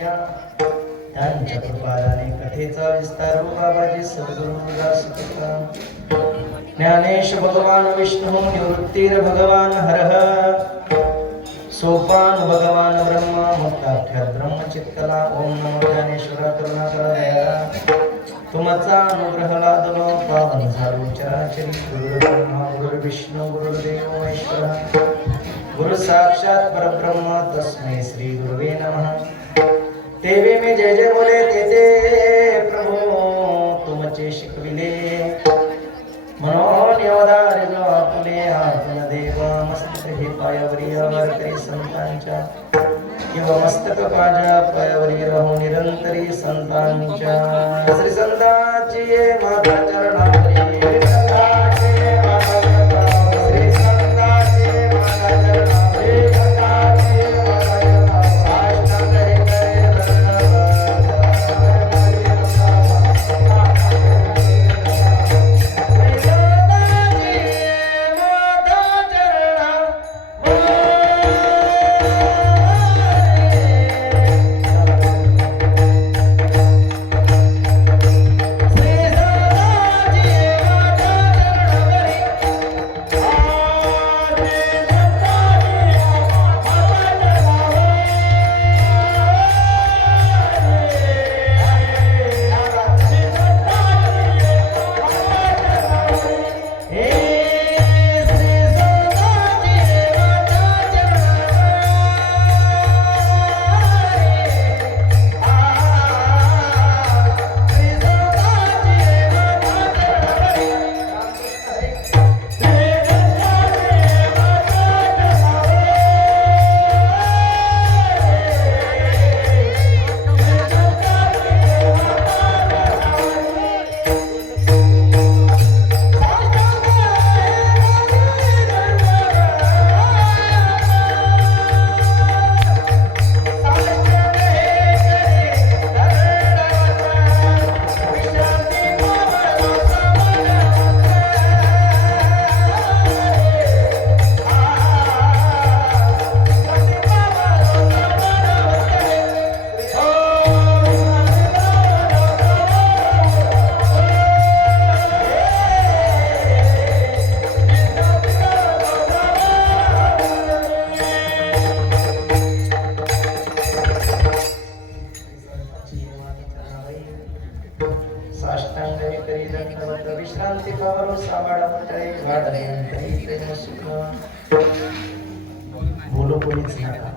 त्यांच्या कृपाने कथेचा विस्तार बाबाजी ज्ञानेश भगवान विष्णु निवृत्तीर भगवान हरह सोपान भगवान ब्रह्मा मुक्ताख्या ब्रह्मचित्तला ओम नमो ज्ञानेश्वरा करुणा करा तुमचा अनुग्रह लादलो पावन झालो चराचरी गुरु ब्रह्मा गुरु विष्णू गुरुदेव महेश्वरा गुरु साक्षात परब्रह्म तस्मै श्री गुरुवे नमः. म्हणून आपले मस्तक हे पायावरी वारकरी संतांच्या किंवा मस्तक माझ्या पायावरी राहू निरंतरी संतांच्या. श्री संतांची माता चरणावरी विश्रांती पावलो साबाडा पटळे गाढ प्रेम सुख। बोलू कोणीच नका।